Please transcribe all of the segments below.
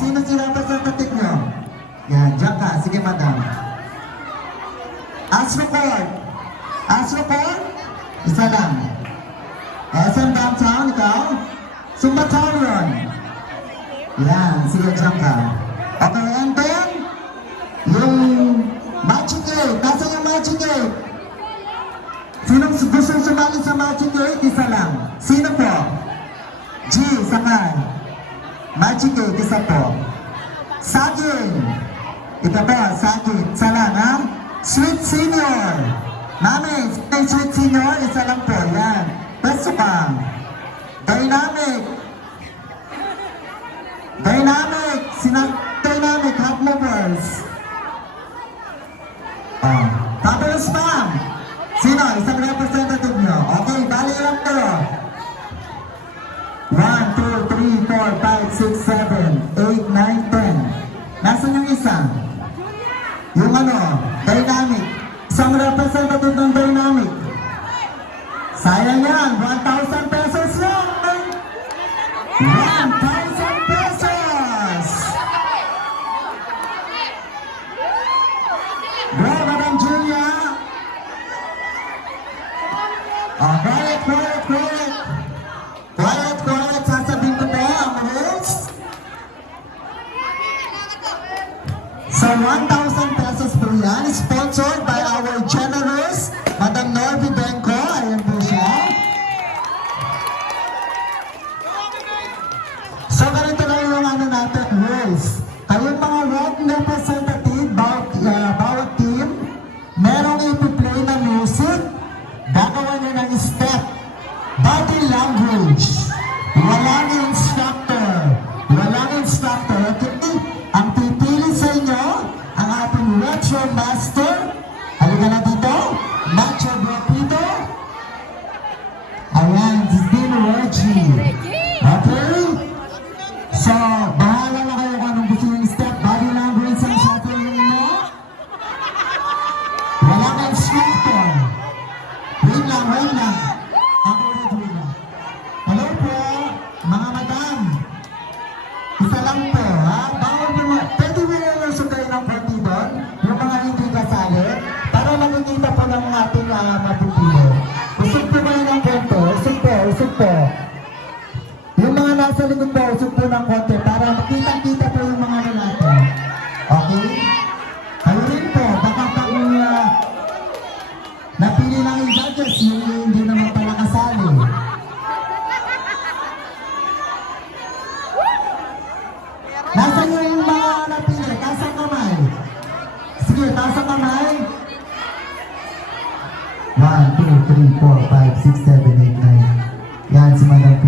Sino si representative nyo? Yan, diyan ka. Sige, madam. Asrocor. Asrocor? Isa lang. SM Downtown, ikaw? Sumbatorian. Yan, sige, diyan ka. Okay, and then, yung Magic 8. Nasa yung Magic 8? Sinong gustong sumali sa Magic 8? Isa lang. Sino po? G, sakay. Magic 8, isa po. Saging. Ito po, saging. Isa lang, ha? Sweet Senior. Mami, Sweet Senior, isa lang po. Yan. Peso ka. Dynamic. Dynamic. Dynamic, Hot Movers. Oh. Tapos, ma'am. Sino? Isang representative nyo. Okay, bali lang to. 1, 2, 3, 4, 5, 6, 7, 8, 9, 10. Nasaan yung isa? Yung ano? Dynamic. Isang representative ng Dynamic. Sayang yan. 1,000 pesos lang. 1,000 pesos. Bro, Madam Julia. Oh, quiet, quiet, quiet. Quiet, quiet. Sasabihin ko po ang rules. So, 1,000 pesos po yan. Sponsored by our generous Madam Norby Benko. Ayan po siya. So, ganito lang yung ano natin, rules. Kayong mga red representative, bawat team, merong ipi-play na music, gagawa nyo ng step, body language, walang instructor, okay? Ang pipili sa inyo, ang ating retro master, halika na dito, Nacho Bropito, ayan, Dino Reggie, okay? So, bahala na kayo kung anong gusto yung step, body language ang sasabihin mo, walang instructor. Wait lang. Ako ulit lang. Hello po, mga madam. Isa lang po, ha? Bawal mo, pwede mo yung sunday ng konti doon, yung mga hindi kasali, para makikita po ng ating mapipili. Usog po kayo ng konti, usog po. Yung mga nasa likod po, usog po ng konti, para makita-kita po yung mga natin. Okay? Kayo rin po, baka pag napili lang yung judges, yung hindi naman pala kasali. Nasa nyo yung mga napili? Taas ang kamay. Sige, taas ang kamay. 1, 2, 3, 4, 5, 6, 7, 8, 9. Yan si Madam P.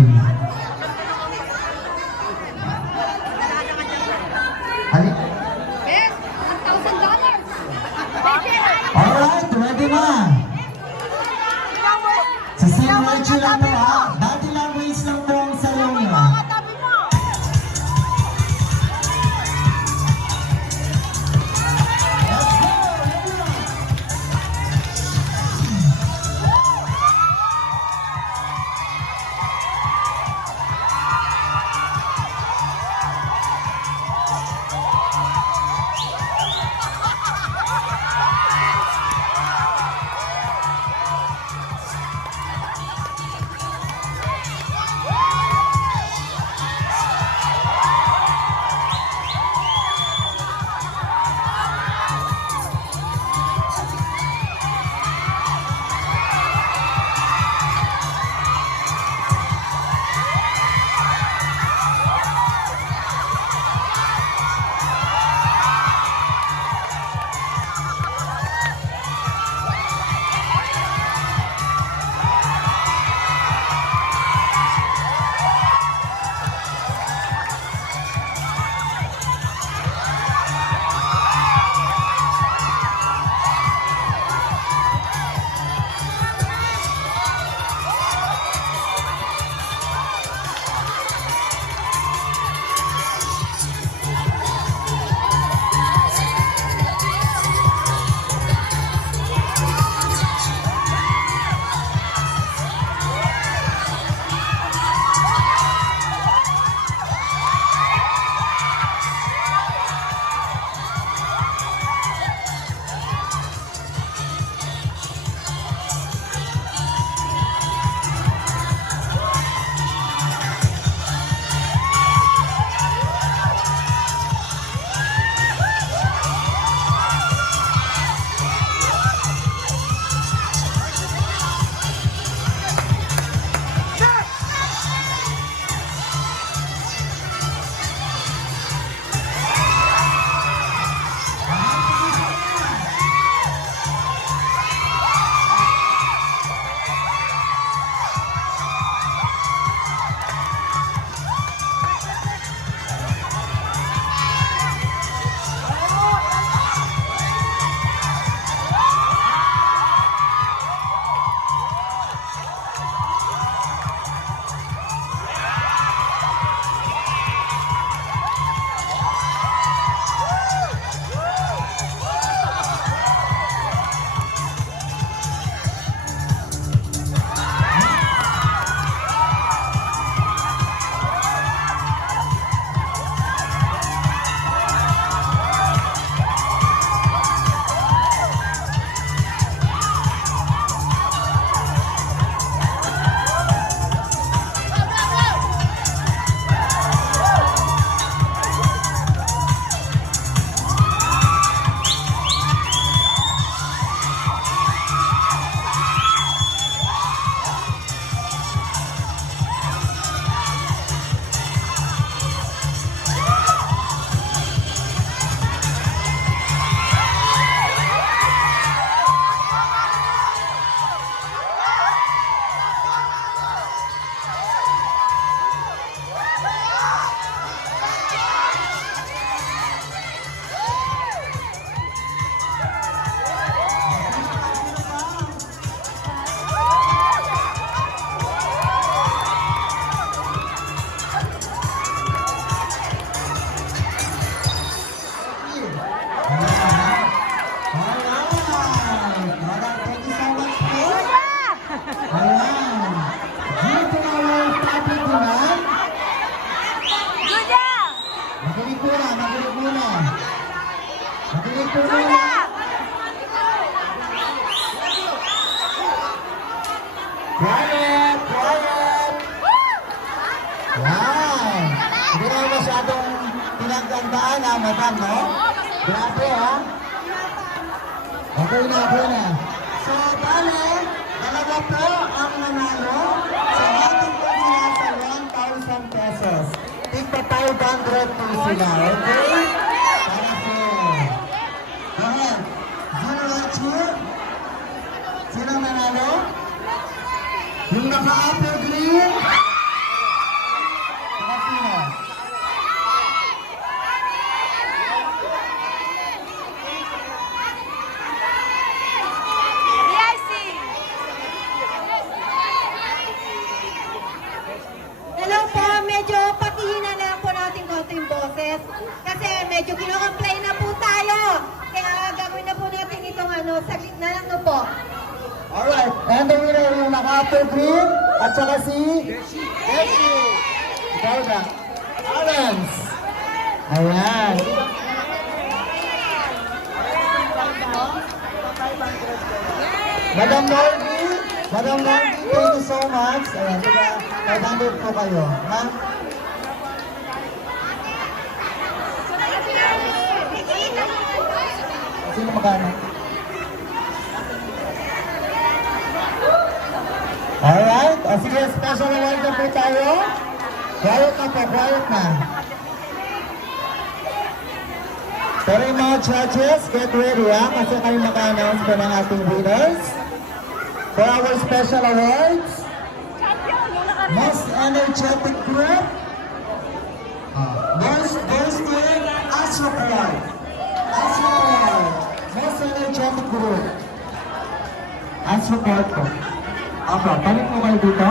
Halik. Alright, ready na. Sa same ratio lang po, ha? Body language lang po ang sayo nyo. Makinig muna, makinig muna. Makinig po muna. Quiet, quiet. Yan. Hindi naman masyadong pinagandaan ha, madam, no? Grabe ha. Okay na, okay na. So, bale, dalawa po ang nanalo sa ating pagkila sa 1,000 pesos. Tigpa 500 po sila, okay? Para po. Go ahead. Zero right here. Sino nanalo? Yung naka-apple green? Saka sino? Hello po, medyo pakihina lang po natin konti yung boses. Kasi medyo kino-complain na po tayo. Kaya gagawin na po natin itong saglit na lang po. Alright, and the winner yung naka-apple green at saka si Beshi. Ikaw na. Alans. Ayan. Madam Norby, Madam Norby, thank you so much. Ayan, diba, 500 po kayo. Ma'am? Sino magkano? Alright, sige, special award na po tayo. Quiet na po, quiet na. Pero yung mga judges, get ready ha, kasi kayo maka-announce po ng ating winners. For our special awards, most energetic group, most boosting Astroport. Astroport, most energetic group. Astroport po. Okay, balik po kayo dito.